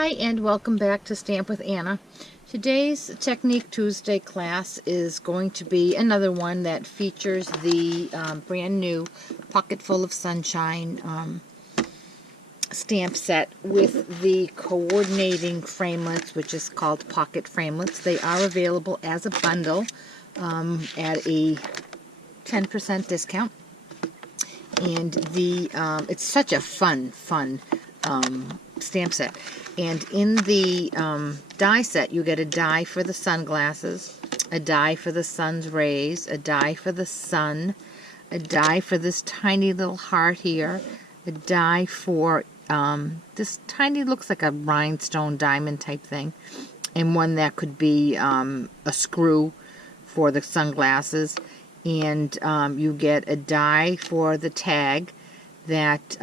Hi and welcome back to Stamp with Anna. Today's Technique Tuesday class is going to be another one that features the brand new Pocketful of Sunshine stamp set with the coordinating framelits, which is called Pocket Framelits. They are available as a bundle at a 10% discount. And it's such a fun stamp set. And in the die set, you get a die for the sunglasses, a die for the sun's rays, a die for the sun, a die for this tiny little heart here, a die for this tiny, looks like a rhinestone diamond type thing, and one that could be a screw for the sunglasses. And you get a die for the tag that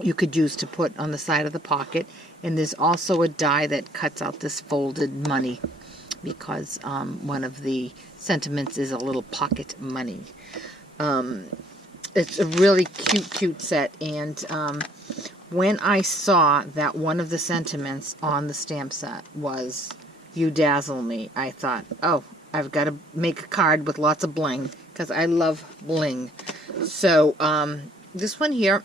you could use to put on the side of the pocket. And there's also a die that cuts out this folded money, because one of the sentiments is a little pocket money. It's a really cute set. And when I saw that one of the sentiments on the stamp set was "You Dazzle Me," I thought, oh, I've got to make a card with lots of bling, because I love bling. So this one here,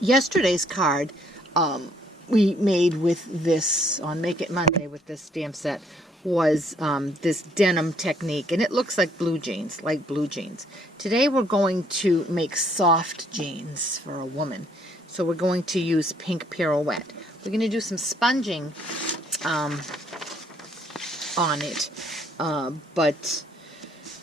yesterday's card we made with this on Make It Monday with this stamp set was this denim technique, and it looks like blue jeans, light blue jeans. Today we're going to make soft jeans for a woman, so we're going to use Pink Pirouette. We're going to do some sponging on it, but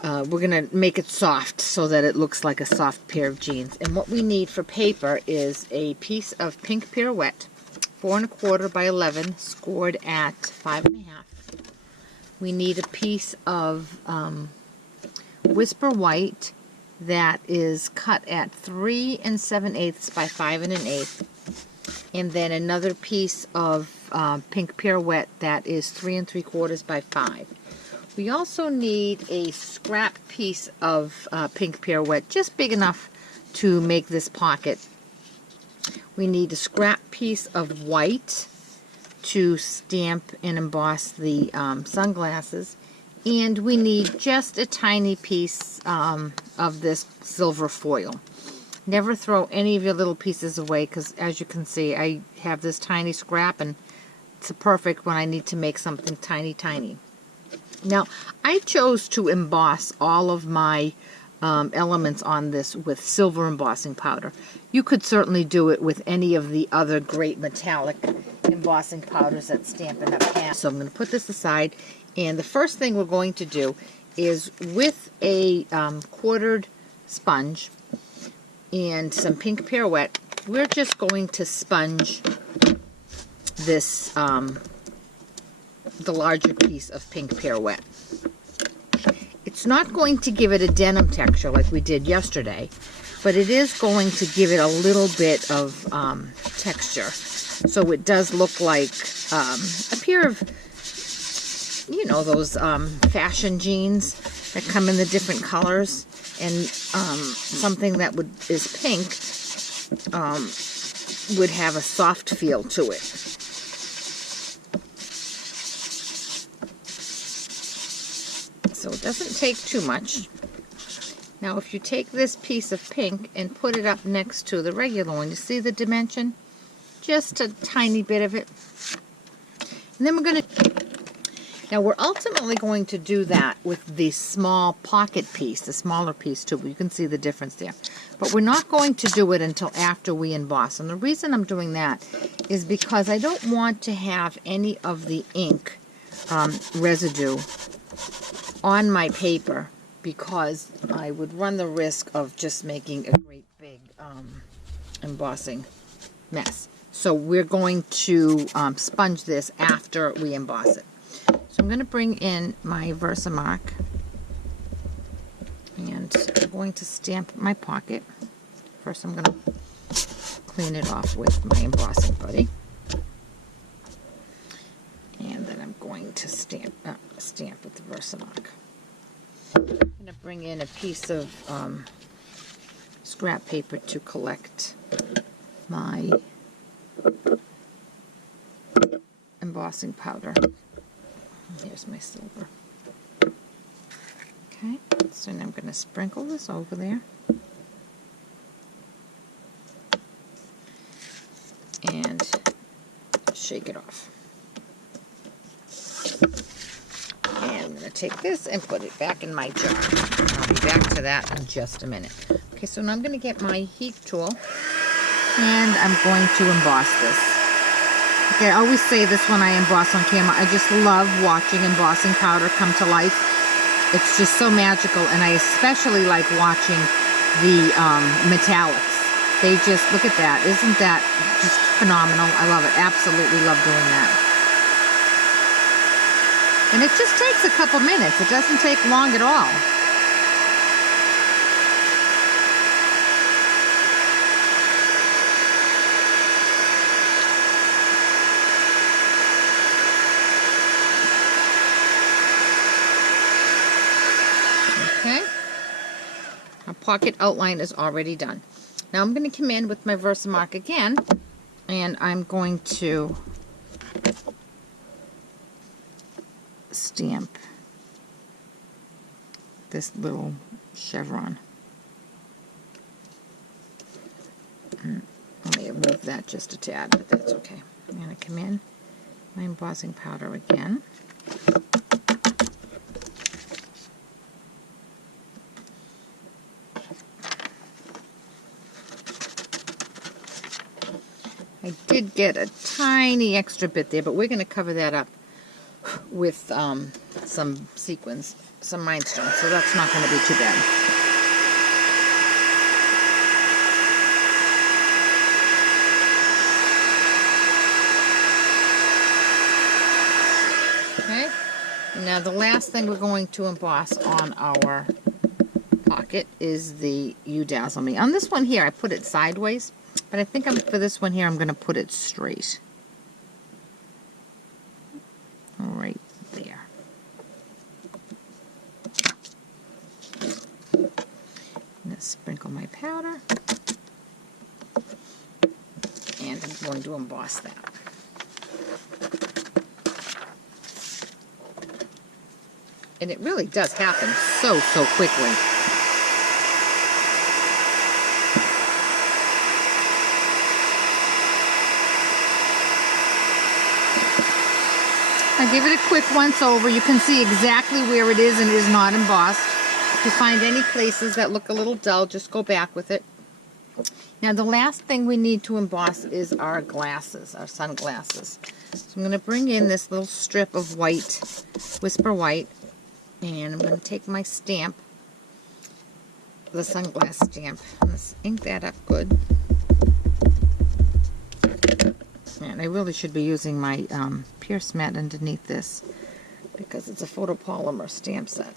we're going to make it soft so that it looks like a soft pair of jeans. And what we need for paper is a piece of Pink Pirouette, 4 1/4 by 11, scored at 5 1/2. We need a piece of Whisper White that is cut at 3 7/8 by 5 1/8. And then another piece of Pink Pirouette that is 3 3/4 by 5. We also need a scrap piece of Pink Pirouette, just big enough to make this pocket. We need a scrap piece of white to stamp and emboss the sunglasses. And we need just a tiny piece of this silver foil. Never throw any of your little pieces away, because as you can see, I have this tiny scrap, and it's perfect when I need to make something tiny. Now, I chose to emboss all of my elements on this with silver embossing powder. You could certainly do it with any of the other great metallic embossing powders that Stampin' Up! Has. So I'm going to put this aside, and the first thing we're going to do is, with a quartered sponge and some Pink Pirouette, we're just going to sponge this the larger piece of Pink Pirouette. It's not going to give it a denim texture like we did yesterday, but it is going to give it a little bit of texture. So it does look like a pair of, you know, those fashion jeans that come in the different colors, and something that is pink would have a soft feel to it. So it doesn't take too much. Now if you take this piece of pink and put it up next to the regular one, you see the dimension? Just a tiny bit of it. And then now we're ultimately going to do that with the small pocket piece, the smaller piece too. You can see the difference there. But we're not going to do it until after we emboss. And the reason I'm doing that is because I don't want to have any of the ink residue on my paper, because I would run the risk of just making a great big embossing mess. So we're going to sponge this after we emboss it. So I'm going to bring in my Versamark, and I'm going to stamp my pocket. First I'm going to clean it off with my embossing buddy. And then I'm going to stamp with the Versamark. I'm going to bring in a piece of scrap paper to collect my embossing powder. Here's my silver. Okay, so now I'm going to sprinkle this over there. And shake it off. And I'm going to take this and put it back in my jar. I'll be back to that in just a minute. Okay, so now I'm going to get my heat tool and I'm going to emboss this. Okay, I always say this when I emboss on camera. I just love watching embossing powder come to life. It's just so magical, and I especially like watching the metallics. They just, look at that. Isn't that just phenomenal? I love it. Absolutely love doing that. And it just takes a couple minutes. It doesn't take long at all. Okay. Our pocket outline is already done. Now I'm going to come in with my Versamark again, and I'm going to stamp this little chevron. Let me move that just a tad, but that's okay. I'm going to come in my embossing powder again. I did get a tiny extra bit there, but we're going to cover that up with some sequins, some rhinestones, so that's not going to be too bad. Okay, now the last thing we're going to emboss on our pocket is the You Dazzle Me. On this one here, I put it sideways. But I think for this one here, I'm going to put it straight. Right there. I'm going to sprinkle my powder. And I'm going to emboss that. And it really does happen so quickly. I give it a quick once over. You can see exactly where it is and is not embossed. If you find any places that look a little dull, just go back with it. Now the last thing we need to emboss is our glasses, our sunglasses. So I'm going to bring in this little strip of white, Whisper White, and I'm going to take my stamp, the sunglass stamp. Let's ink that up good. And I really should be using my Pierce mat underneath this because it's a photopolymer stamp set.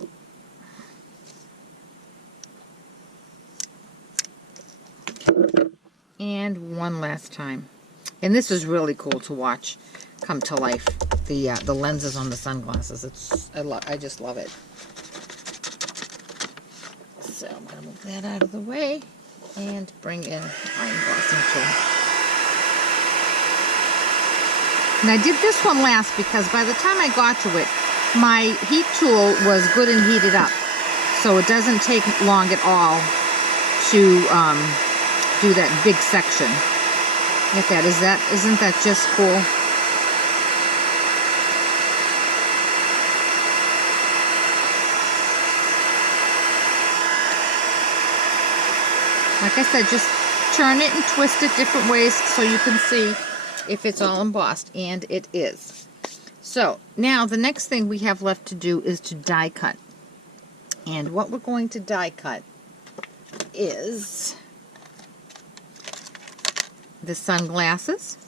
And one last time. And this is really cool to watch come to life. The lenses on the sunglasses. I just love it. So I'm going to move that out of the way and bring in my embossing tool. And I did this one last because by the time I got to it, my heat tool was good and heated up. So it doesn't take long at all to do that big section. Look at that. Isn't that just cool? Like I said, just turn it and twist it different ways so you can see if it's all embossed, and it is. So now the next thing we have left to do is to die cut. And what we're going to die cut is the sunglasses,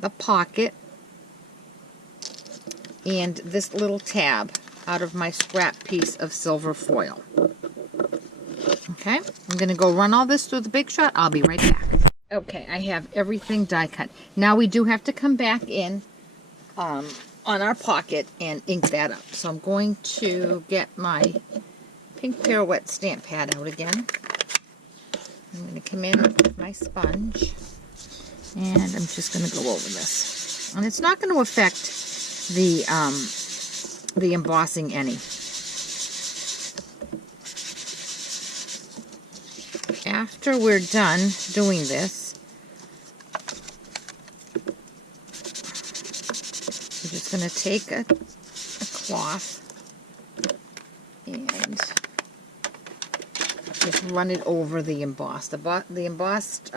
the pocket, and this little tab out of my scrap piece of silver foil. Okay, I'm going to go run all this through the Big Shot. I'll be right back. Okay, I have everything die cut. Now we do have to come back in on our pocket and ink that up. So I'm going to get my Pink Pirouette stamp pad out again. I'm going to come in with my sponge And I'm just going to go over this. And it's not going to affect the embossing any. After we're done doing this, we're just going to take a cloth and just run it over the embossed. The embossed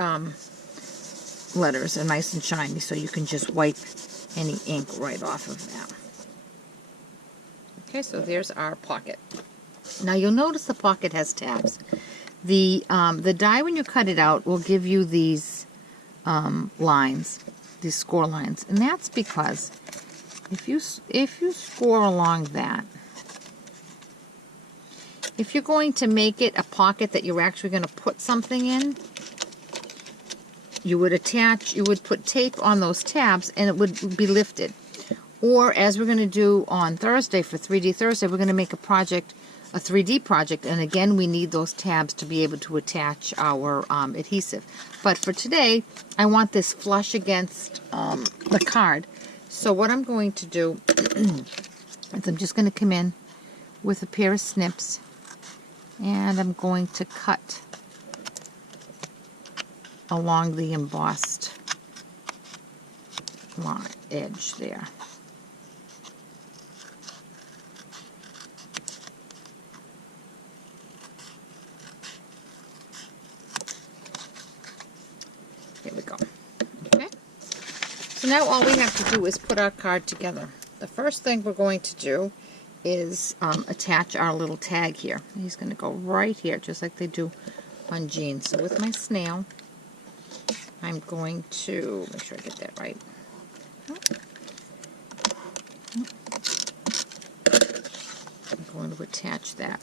letters are nice and shiny, so you can just wipe any ink right off of that. Okay, so there's our pocket. Now you'll notice the pocket has tabs. The die, when you cut it out, will give you these lines, these score lines, and that's because if you score along that, if you're going to make it a pocket that you're actually going to put something in, you would put tape on those tabs and it would be lifted. Or as we're going to do on Thursday for 3D Thursday, we're going to make a project, a 3D project, and again we need those tabs to be able to attach our adhesive. But for today, I want this flush against the card. So what I'm going to do is I'm just going to come in with a pair of snips, and I'm going to cut along the embossed line edge there. There we go. Okay. So now all we have to do is put our card together. The first thing we're going to do is attach our little tag here. He's going to go right here, just like they do on jeans. So with my snail, I'm going to make sure I get that right. I'm going to attach that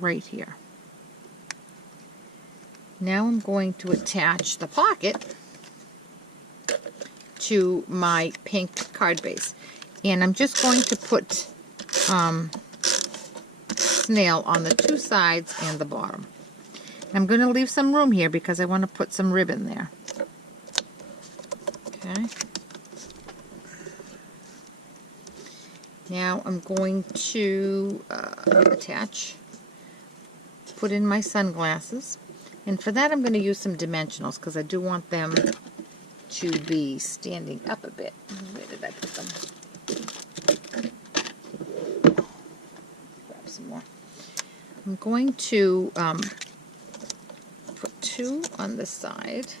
right here. Now I'm going to attach the pocket to my pink card base. And I'm just going to put snail on the two sides and the bottom. I'm going to leave some room here because I want to put some ribbon there. Okay. Now I'm going to put in my sunglasses. And for that I'm going to use some dimensionals because I do want them to be standing up a bit. Where did I put them? Grab some more. I'm going to put two on this side.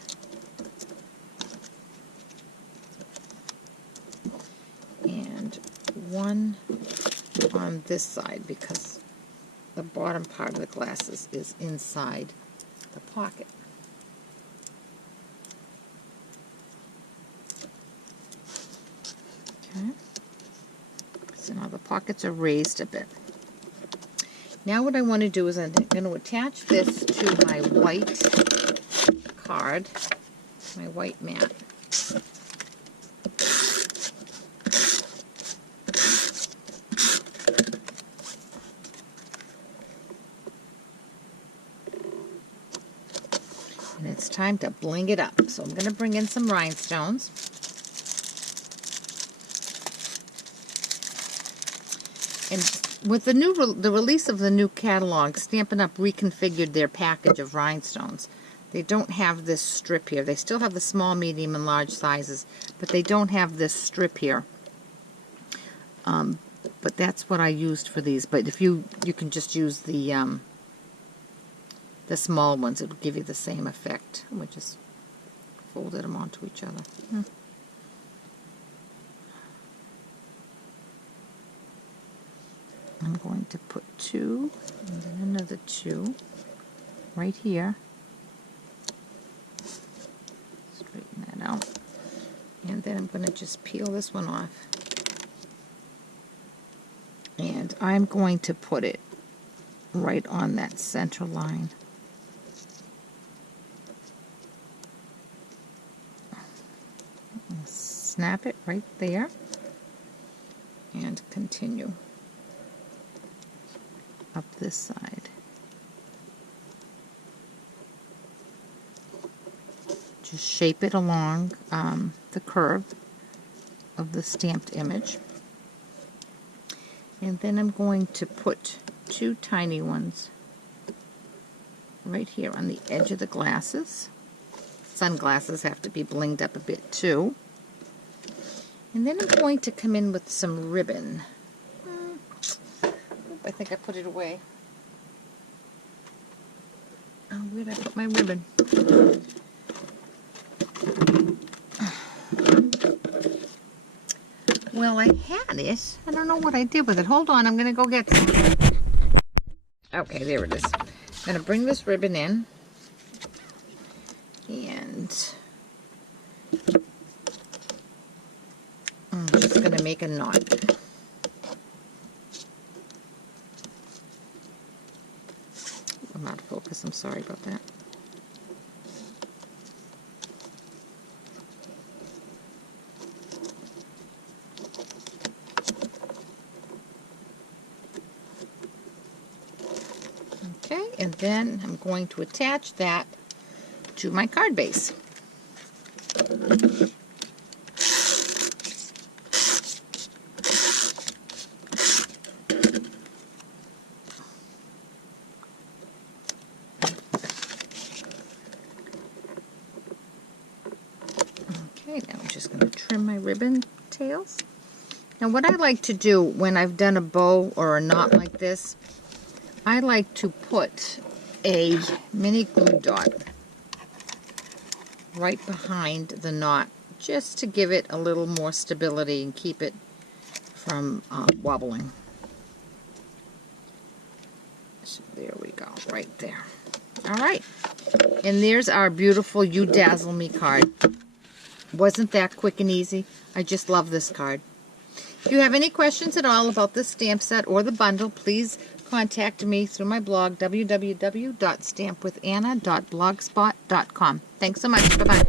And one on this side because the bottom part of the glasses is inside the pocket. Okay. So now the pockets are raised a bit. Now what I want to do is I'm going to attach this to my white card, my white mat. And it's time to bling it up. So I'm going to bring in some rhinestones. And with the release of the new catalog, Stampin' Up! Reconfigured their package of rhinestones. They don't have this strip here. They still have the small, medium, and large sizes, but they don't have this strip here. But that's what I used for these. But if you can just use the small ones, it will give you the same effect. We just folded them onto each other. I'm going to put two, and then another two right here. Straighten that out. And then I'm going to just peel this one off. And I'm going to put it right on that center line. Snap it right there and continue up this side. Just shape it along the curve of the stamped image. And then I'm going to put 2 tiny ones right here on the edge of the glasses. Sunglasses have to be blinged up a bit too. And then I'm going to come in with some ribbon. I think I put it away. Oh, where did I put my ribbon? Well, I had it. I don't know what I did with it. Hold on, I'm going to go get some. Okay, there it is. I'm going to bring this ribbon in. And I'm just going to make a knot. I'm out of focus. I'm sorry about that. Okay, and then I'm going to attach that to my card base. Okay, now I'm just going to trim my ribbon tails. Now what I like to do when I've done a bow or a knot like this, I like to put a mini glue dot right behind the knot just to give it a little more stability and keep it from wobbling. So there we go, right there. Alright, and there's our beautiful You Dazzle Me card. Wasn't that quick and easy? I just love this card. If you have any questions at all about this stamp set or the bundle, please contact me through my blog, www.stampwithanna.blogspot.com. Thanks so much. Bye-bye.